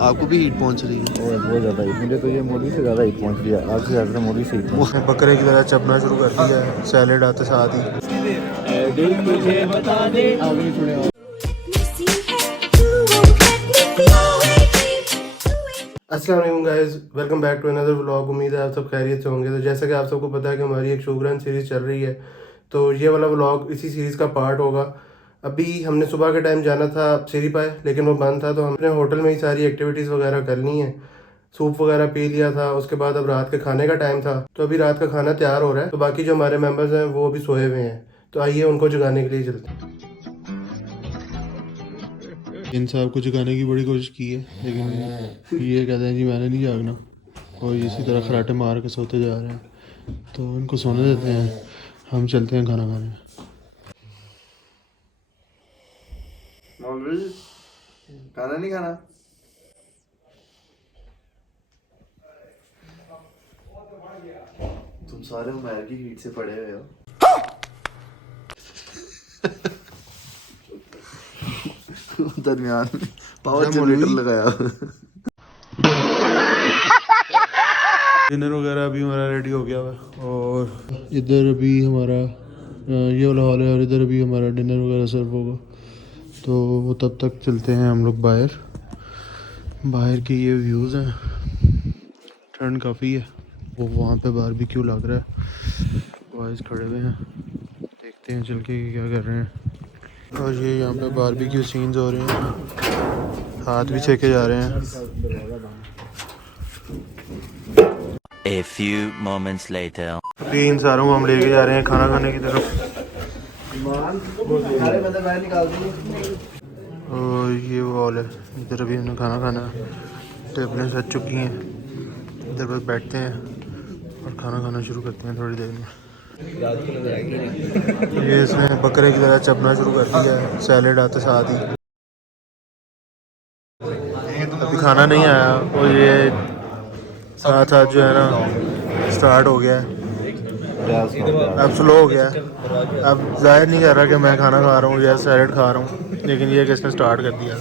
आपको भी हीट पहुंच रही है? और बहुत ज़्यादा हीट, मुझे तो ये मोदी से ज़्यादा हीट पहुंच रही है, आपसे ज़्यादा मोदी से हीट पहुंच। बकरे की तरह चपना शुरू कर दिया है सैलेड आते साथ ही। अस्सलाम वालेकुम guys, welcome back to another vlog. उम्मीद है आप सब खैरियत से होंगे। तो जैसा कि आप सबको पता है कि हमारी एक शोग्रान सीरीज़ चल रही है, तो ये वाला व्लॉग इसी सीरीज़ का पार्ट होगा। अभी हमने सुबह के टाइम जाना था सीरी पाए, लेकिन वो बंद था, तो हमने होटल में ही सारी एक्टिविटीज़ वगैरह करनी है। सूप वगैरह पी लिया था, उसके बाद अब रात के खाने का टाइम था, तो अभी रात का खाना तैयार हो रहा है। तो बाकी जो हमारे मेंबर्स हैं वो अभी सोए हुए हैं, तो आइए उनको जगाने के लिए चलते हैं। इन साहब को जगाने की बड़ी कोशिश की है, लेकिन ये कहते हैं जी मैंने नहीं जागना, और इसी तरह खराटे मार के सोते जा रहे हैं। तो इनको सोने देते हैं, हम चलते हैं खाना खाने। मौलवी खाना नहीं खाना? तुम सारे उमर की हीट से पड़े हुए हो। दरमियान में पावर जनरेटर लगाया। डिनर वगैरह अभी हमारा रेडी हो गया है, और इधर अभी हमारा ये वाला हॉल है, और इधर अभी हमारा डिनर वगैरह सर्व होगा। तो वो तब तक चलते हैं हम लोग बाहर। बाहर के ये व्यूज़ हैं, ठंड काफ़ी है। वो वहाँ पे बारबेक्यू लग रहा है, बॉयज़ खड़े हुए हैं, देखते हैं चल के क्या कर रहे हैं। और ये यहाँ पे बारबेक्यू सीन्स हो रहे हैं, हाथ भी सेके जा रहे हैं। A few moments later. अभी इन सारों को हम लेके जा रहे हैं खाना खाने की तरफ। और ये वो हॉल है, इधर अभी हमने खाना खाना है, टेबलें सज चुकी हैं, इधर बस बैठते हैं और खाना खाना शुरू करते हैं थोड़ी देर में। ये इसने बकरे की तरह चपना शुरू कर दिया है सैलेड आते साथ ही। अभी खाना नहीं आया, और ये साथ साथ जो है ना स्टार्ट हो गया है, अब स्लो हो गया है। अब जाहिर नहीं कर रहा कि मैं खाना खा रहा हूँ या सैलेड खा रहा हूँ, लेकिन ये किसने स्टार्ट कर दिया।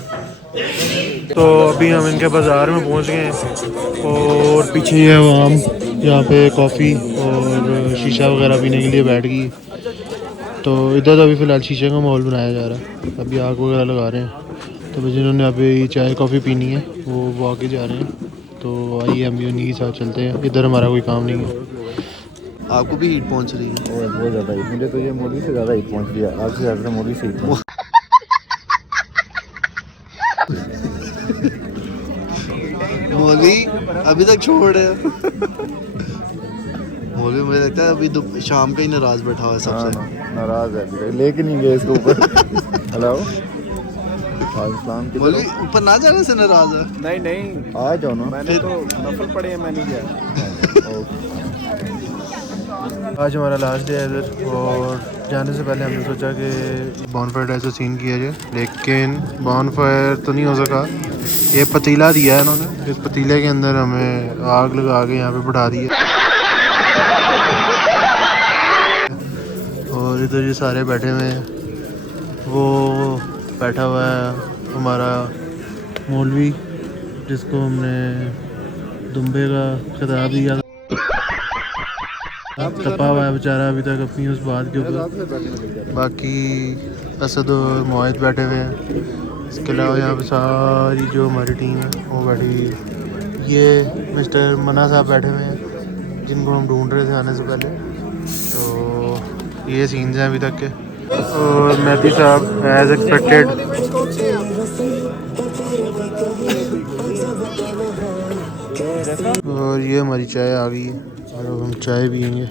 तो अभी हम इनके बाज़ार में पहुँच गए हैं, और पीछे ये आवाम यहाँ पे कॉफ़ी और शीशा वगैरह पीने के लिए बैठ गई। तो इधर तो अभी फ़िलहाल शीशे का माहौल बनाया जा रहा है, अभी आग वगैरह लगा रहे हैं। तो जिन्होंने अभी चाय कॉफ़ी पीनी है वो आगे जा रहे हैं। तो आइए हम भी उन्हीं के साथ चलते हैं, इधर हमारा कोई काम नहीं है। आपको भी हीट पहुंच रही है? और बहुत ज़्यादा हीट, मुझे तो ये मोदी से ज़्यादा हीट पहुंच रही है, आपसे ज़्यादा मोदी से हीट पहुंच। मौलवी अभी तक छोड़ रहे हो। मौलवी मुझे लगता है अभी शाम पे ही नाराज बैठा हुआ है सबसे। नाराज़ है अभी तक, लेके नहीं गए इसके ऊपर। हेलो पाकिस्तान की मौलवी ऊपर ना जाने से नाराज है? नहीं नहीं, आ जाओ ना। मैंने तो नफल पढ़े हैं, मैं नहीं गया। आज हमारा लास्ट डे है इधर, और जाने से पहले हमने सोचा कि बॉनफायर ऐसा सीन किया जाए, लेकिन बॉनफायर तो नहीं हो सका। ये पतीला दिया है इन्होंने, इस पतीले के अंदर हमें आग लगा के यहाँ पे बैठा दी है। और इधर ये सारे बैठे हुए हैं, वो बैठा हुआ है हमारा मौलवी, जिसको हमने दुम्बे का खिताब दिया, तपा हुआ है बेचारा अभी तक अपनी उस बात के ऊपर। बाकी असद और मोहित बैठे हुए हैं, इसके अलावा यहाँ पे सारी जो हमारी टीम है वो बैठी हुई है। ये मिस्टर मना साहब बैठे हुए हैं, जिनको हम ढूंढ रहे थे आने से पहले। तो ये सीन्स हैं अभी तक के। और मेहदी साहब एज एक्सपेक्टेड। और ये हमारी चाय आ गई है, और अब हम चाय पियेंगे।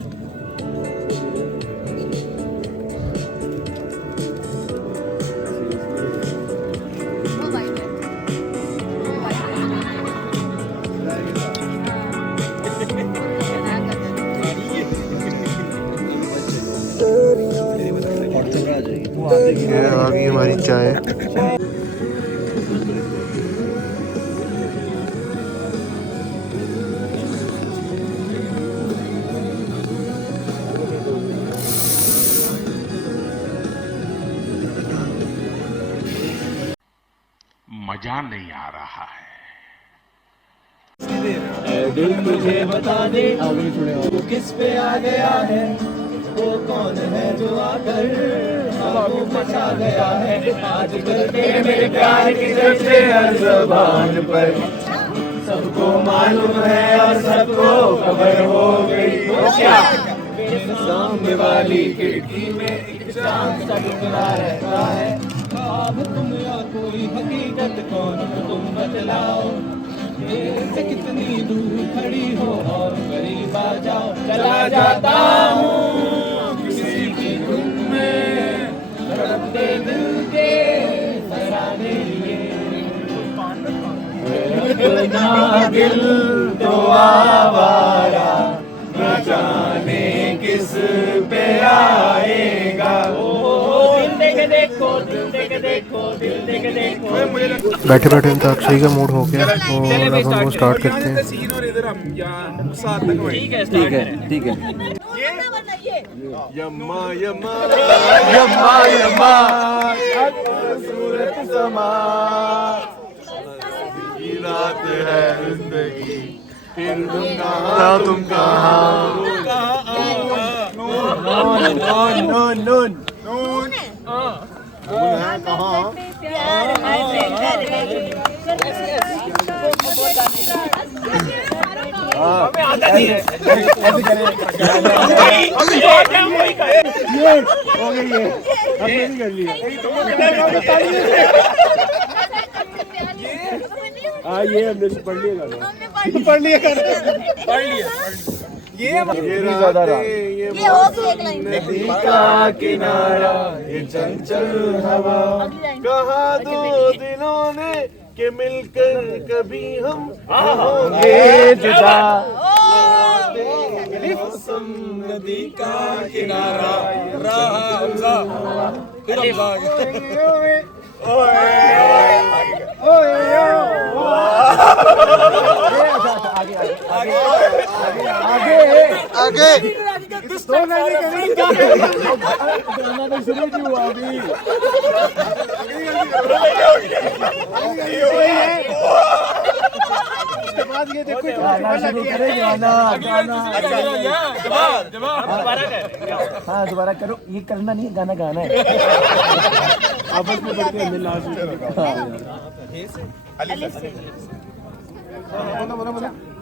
ये आ गई हमारी चाय। मजा नहीं आ रहा है। दिल तुझे बता दे तू किस पे आ गया है, वो कौन है जो आकर हवाओं में छा गया है। आज करते मेरे प्यार की चर्चे हर ज़बान पर, सबको मालूम है और सबको खबर हो गई। वो क्या मेरे सामने वाली खिड़की में एक चांद सा टुकड़ा रहता है। अब तुम या कोई हकीकत कौन हो तुम बतलाओ, मेरे से कितनी दूर खड़ी हो और करीब आ जाओ। चला जाता हूँ किसी की धुन में, तड़पते दिल के सराहने लिए। अपना दिल तो आवारा, न जाने किस पे आएगा। दिल देख देखो, दिल देख देखो, दिल देख देखो। बैठे बैठे अंताक्षरी का मूड हो गया और अब हम वो स्टार्ट करते हैं। ठीक है, ठीक है, ठीक है। यम्मा यम्मा यम्मा यम्मा सूरत समा, ये रात है जिंदगी, फिर तुम कहाँ नून नून नून है कहाँ। हो गई है, हमने भी कर लिया। हाँ ये हमने पढ़ लिया गाना, पढ़ लिया ये नदी का किनारा, ये चंचल हवा, कहा दो दिलों ने कि मिलकर कभी हम होंगे जुदा। मौसम नदी का किनारा रहा आगे शुरू क्यों हुआ अभी। बाद ये देखो हाँ दोबारा करो, ये करना नहीं, गाना गाना है। आपस में बढ़ते हैं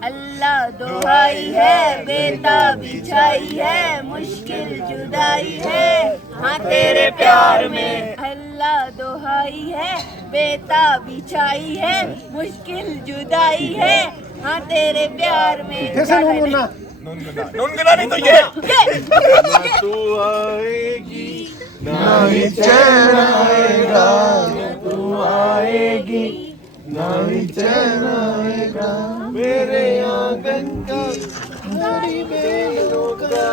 अल्लाह दुहाई है, बेता बिछाई है, मुश्किल जुदाई है, हाँ तेरे प्यार में। अल्लाह दुहाई है, बेता बिछाई है, मुश्किल जुदाई है, हाँ तेरे प्यार में। नून नहीं तो ये तू आएगी ना ही चैन आएगा, तू आएगी ना ही चैन आएगा, मेरे आंगन का हरी बेलों का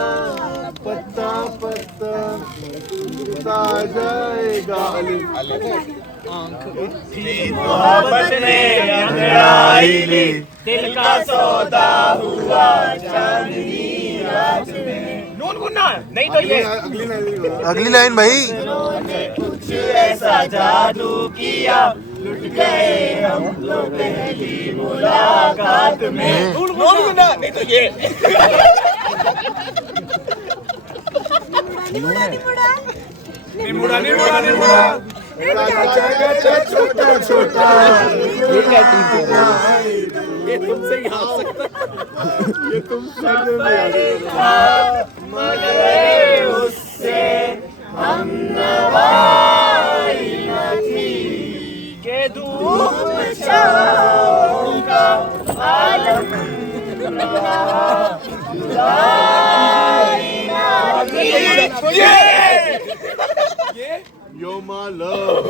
पत्ता पत्ता टूटता जाएगा। मोहब्बत ने अंगड़ाई ली, दिल का सौदा हुआ चांदनी रात में। नून गुन्ना नहीं तो ये अगली लाइन भाई। कुछ ऐसा जादू किया, लुट गए हम तो पहली मुलाकात में। नून गुन्ना नहीं तो ये निमुड़ा छोटा छोटा। ये क्या टीम है? ये तुमसे ही हार सकता, ये तुमसे मगर उससे हम नवाई न थी के धूप छाँव का आलम You're my love.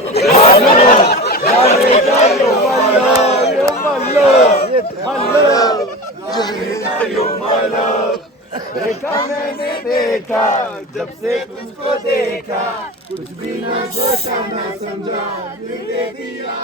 देखा मैंने देखा, जब से तुझको देखा, कुछ भी न सोचा न समझा, दिल दे दिया।